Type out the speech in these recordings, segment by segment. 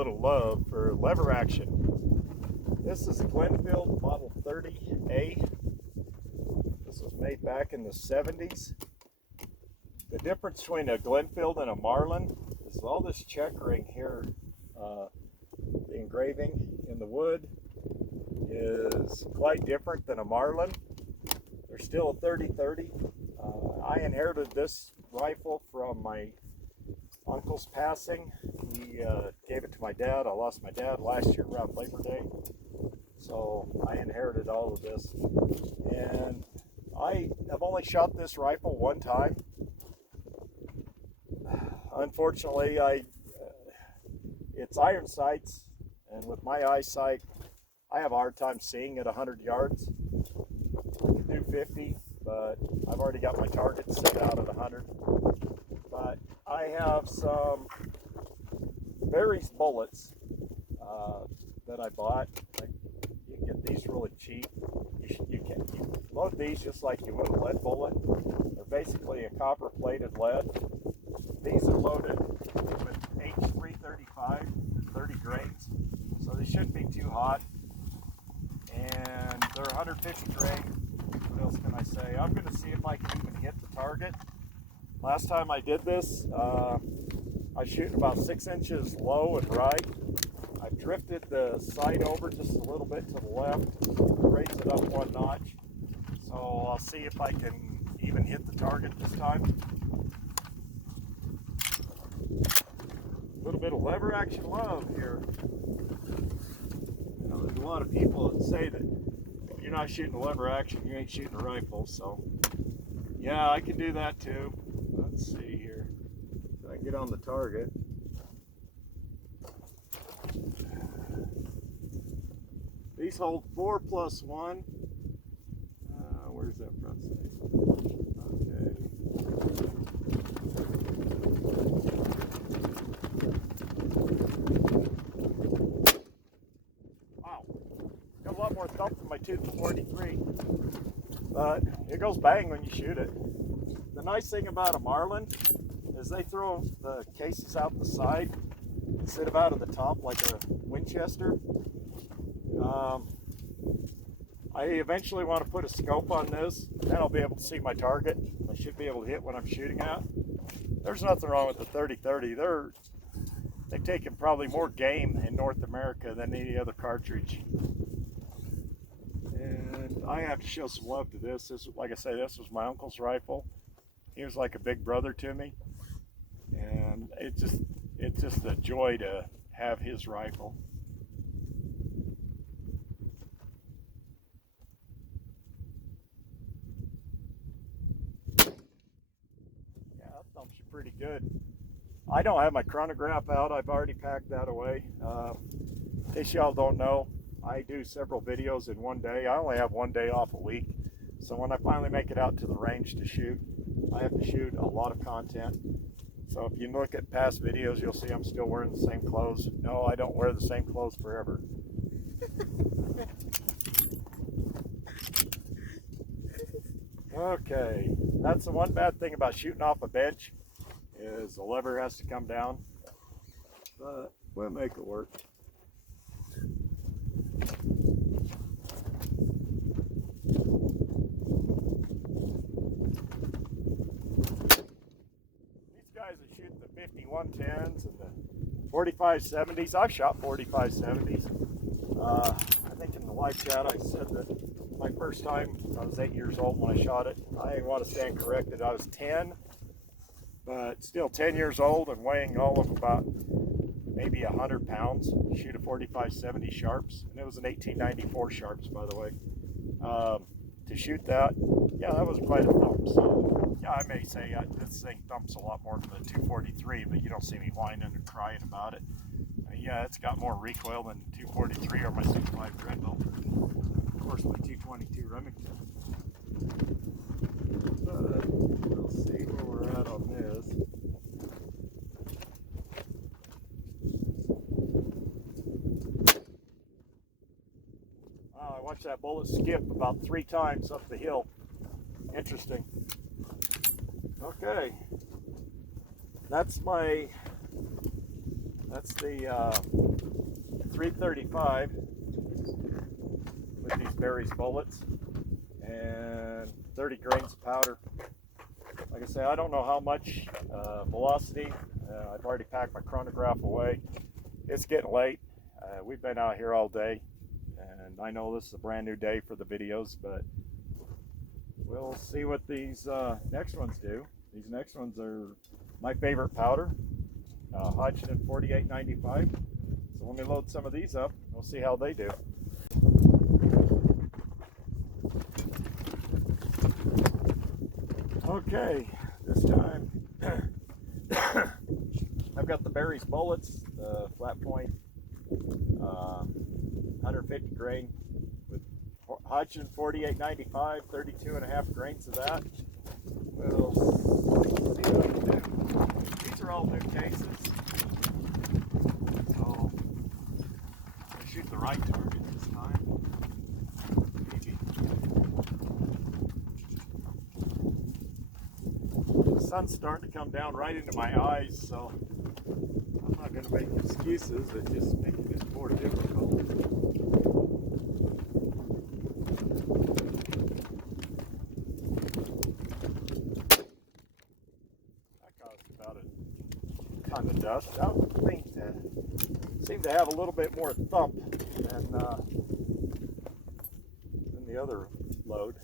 little love for lever action. This is Glenfield Model 30A. This was made back in the 70s. The difference between a Glenfield and a Marlin is all this checkering here. The engraving in the wood is quite different than a Marlin. There's still a 30-30. I inherited this rifle from my uncle's passing. He gave it to my dad. I lost my dad last year around Labor Day. So I inherited all of this. And I have only shot this rifle one time. Unfortunately, it's iron sights, and with my eyesight, I have a hard time seeing at 100 yards. I can do 50, but I've already got my target set out at 100. But I have some berries bullets that I bought. You can get these really cheap. You load these just like you would a lead bullet. They're basically a copper-plated lead. These are loaded with H335, 30 grains, so they shouldn't be too hot. And they're 150 grain. What else can I say? I'm going to see if I can even hit the target. Last time I did this, I was shooting about 6 inches low and right. I've drifted the sight over just a little bit to the left, raised it up one notch. So I'll see if I can even hit the target this time. A little bit of lever action love here. You know, there's a lot of people that say that if you're not shooting a lever action, you ain't shooting a rifle. So yeah, I can do that too. Let's see here. If I can get on the target. These hold 4+1. Where's that front sight? Okay. Wow. Got a lot more thump than my 243. But it goes bang when you shoot it. The nice thing about a Marlin is they throw the cases out the side instead of out of the top like a Winchester. I eventually want to put a scope on this, then I'll be able to see my target. I should be able to hit what I'm shooting at. There's nothing wrong with the 30-30. They've taken probably more game in North America than any other cartridge. And I have to show some love to this. This, like I say, this was my uncle's rifle. He was like a big brother to me. And it's just a joy to have his rifle. Thumps you pretty good. I don't have my chronograph out. I've already packed that away. In case y'all don't know, I do several videos in one day. I only have one day off a week. So when I finally make it out to the range to shoot, I have to shoot a lot of content. So if you look at past videos, you'll see I'm still wearing the same clothes. No, I don't wear the same clothes forever. Okay, that's the one bad thing about shooting off a bench is the lever has to come down, but we'll make it work. These guys are shooting the 5110s and the 4570s. I've shot 4570s. I think in the live chat I said that my first time, I was 8 years old when I shot it. I didn't want to stand corrected. I was 10, but still 10 years old and weighing all of about maybe 100 pounds. Shoot a 4570 Sharps, and it was an 1894 Sharps, by the way. To shoot that, yeah, that was quite a thump. So yeah, I may say this thing thumps a lot more than the 243, but you don't see me whining and crying about it. Yeah, it's got more recoil than 243 or my 65 Grenville. Of course, my 222 Remington. But we'll see where we're at on this. I watched that bullet skip about 3 times up the hill. Interesting. Okay, that's my That's the 335 with these berries bullets and 30 grains of powder. Like I say, I don't know how much velocity. I've already packed my chronograph away. It's getting late. We've been out here all day, and I know this is a brand new day for the videos, but we'll see what these next ones do. These next ones are my favorite powder, Hodgson 4895. So let me load some of these up. We'll see how they do. Okay, this time I've got the berries bullets, the flat point, 150 grain with Hodgson 4895, 32.5 grains of that. We'll see what I can do. These are all new cases, so I'll shoot the right target this time. Maybe. The sun's starting to come down right into my eyes, so I'm not going to make excuses. It's just making it more difficult. That caused about a ton of dust. That seemed to have a little bit more thump than the other load.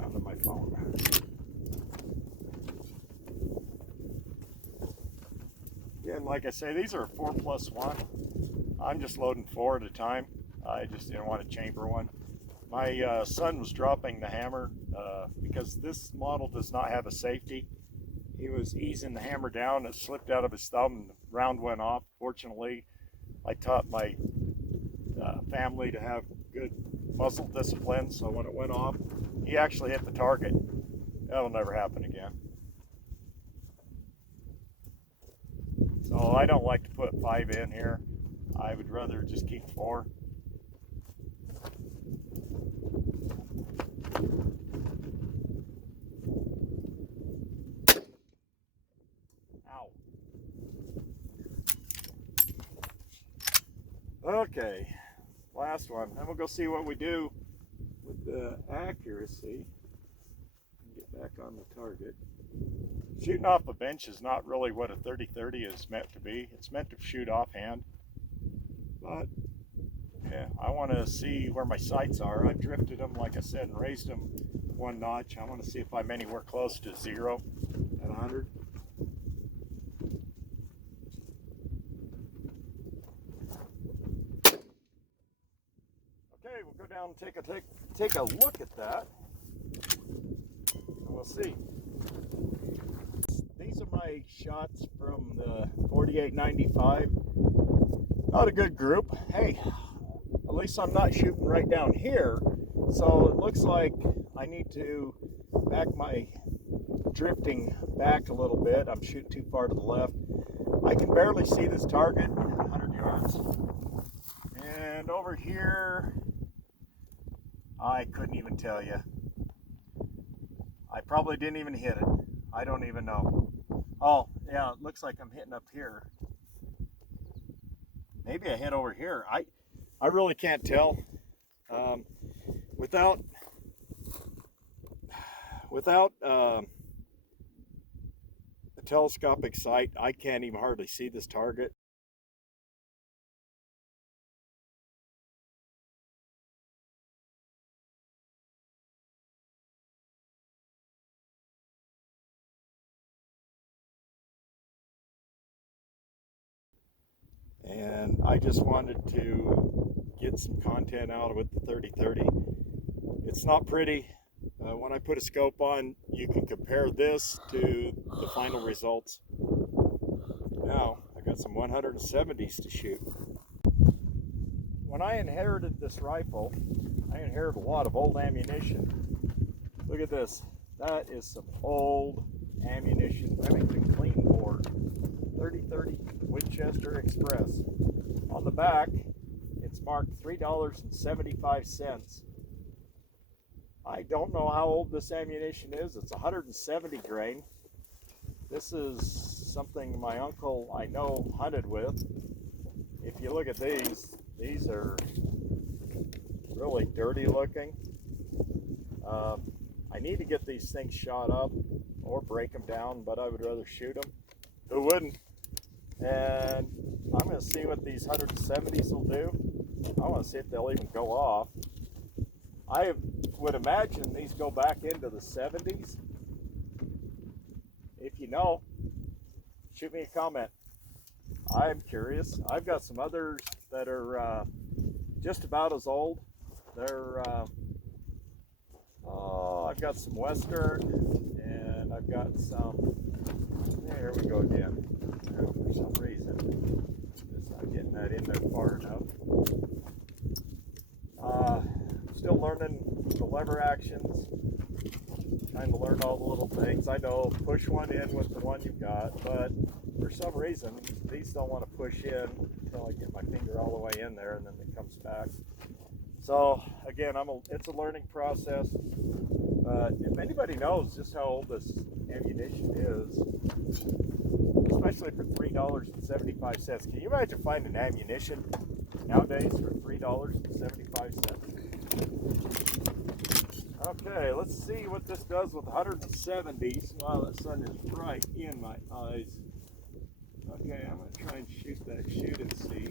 Onto my phone. Again, like I say, these are 4+1. I'm just loading 4 at a time. I just didn't want to chamber one. My son was dropping the hammer because this model does not have a safety. He was easing the hammer down, it slipped out of his thumb and the round went off. Fortunately, I taught my family to have good muzzle discipline, so when it went off, he actually hit the target. That'll never happen again. So I don't like to put 5 in here. I would rather just keep 4. Ow. Okay, last one. Then we'll go see what we do with the accuracy. Get back on the target. Shooting off a bench is not really what a 30-30 is meant to be. It's meant to shoot offhand. But yeah, I want to see where my sights are. I've drifted them, like I said, and raised them 1 notch. I want to see if I'm anywhere close to 0 at 100. Okay, we'll go down and take a look at that, and we'll see. These are my shots from the 4895. Not a good group. Hey, at least I'm not shooting right down here, so it looks like I need to back my drifting back a little bit. I'm shooting too far to the left. I can barely see this target at 100 yards. And over here, I couldn't even tell you. I probably didn't even hit it. I don't even know. Oh, yeah, it looks like I'm hitting up here. Maybe I hit over here. I really can't tell. Without a telescopic sight, I can't even hardly see this target. And I just wanted to get some content out with the 30-30. It's not pretty. When I put a scope on, you can compare this to the final results. Now, I got some 170s to shoot. When I inherited this rifle, I inherited a lot of old ammunition. Look at this. That is some old ammunition. Remington clean bore. 30-30 Winchester Express. On the back, it's marked $3.75. I don't know how old this ammunition is. It's 170 grain. This is something my uncle I know hunted with. If you look at these are really dirty looking. I need to get these things shot up or break them down, but I would rather shoot them. Who wouldn't? And I'm going to see what these 170s will do. I want to see if they'll even go off. I would imagine these go back into the 70s. If you know, shoot me a comment. I'm curious. I've got some others that are just about as old. They're I've got some Western, and I've got some. There we go again. For some reason, just not getting that in there far enough. Still learning the lever actions. Trying to learn all the little things. I know push one in with the one you've got, but for some reason these don't want to push in until I get my finger all the way in there, and then it comes back. So again, it's a learning process. If anybody knows just how old this ammunition is, especially for $3.75, can you imagine finding ammunition nowadays for $3.75? Okay, let's see what this does with 170s. Wow, that sun is right in my eyes. Okay, I'm going to try and shoot that chute and see.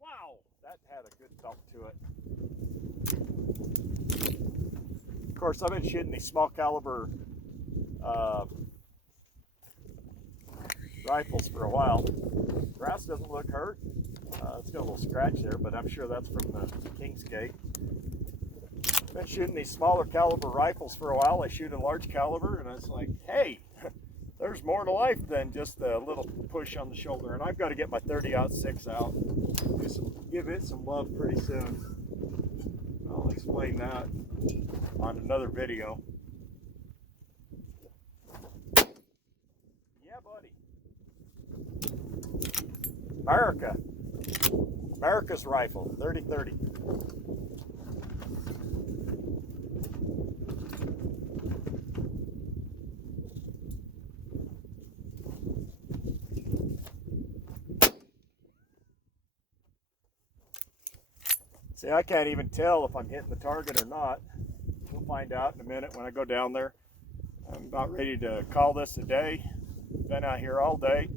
Wow, that had a good thump to it. Of course, I've been shooting these small caliber rifles for a while. Grass doesn't look hurt. It's got a little scratch there, but I'm sure that's from the King's Gate. Been shooting these smaller caliber rifles for a while. I shoot a large caliber, and it's like, hey, there's more to life than just a little push on the shoulder. And I've got to get my 30-06 out. Give it some love pretty soon. I'll explain that on another video. Yeah, buddy. America's rifle, 30-30. See, I can't even tell if I'm hitting the target or not. We'll find out in a minute when I go down there. I'm about ready to call this a day. Been out here all day.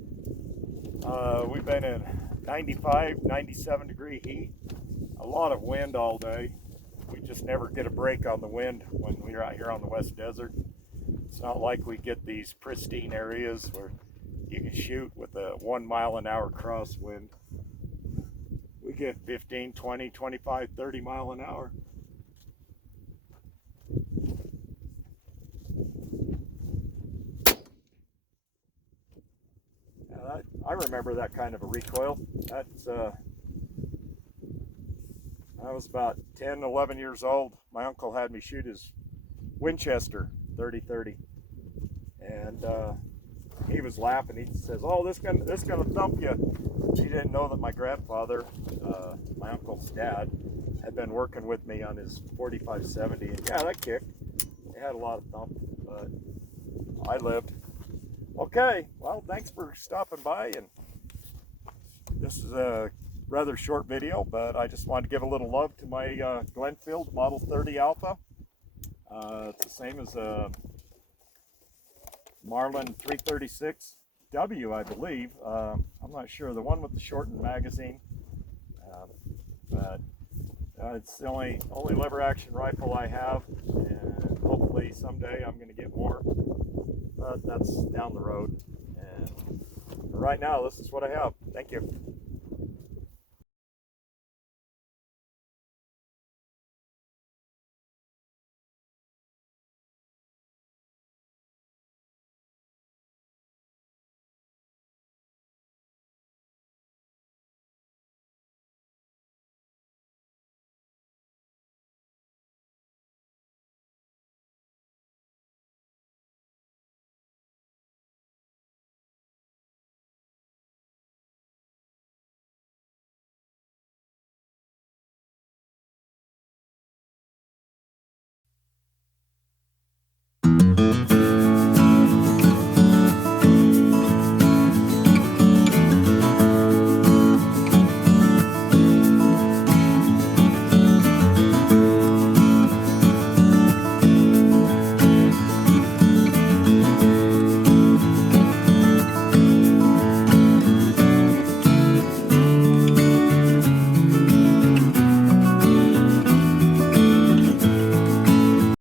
We've been in 95, 97 degree heat. A lot of wind all day. We just never get a break on the wind when we're out here on the West Desert. It's not like we get these pristine areas where you can shoot with a 1 mile an hour crosswind. We get 15, 20, 25, 30 mile an hour. I remember that kind of a recoil. I was about 10, 11 years old. My uncle had me shoot his Winchester 30-30, and he was laughing. He says, "Oh, this gonna thump you." He didn't know that my grandfather, my uncle's dad, had been working with me on his 45-70, and yeah, that kicked. It had a lot of thump, but I lived. Okay, well, thanks for stopping by, and this is a rather short video, but I just wanted to give a little love to my Glenfield Model 30 Alpha. It's the same as a Marlin 336W, I believe. I'm not sure, the one with the shortened magazine, but it's the only lever action rifle I have, and hopefully someday I'm going to get more. But that's down the road, and right now this is what I have. Thank you.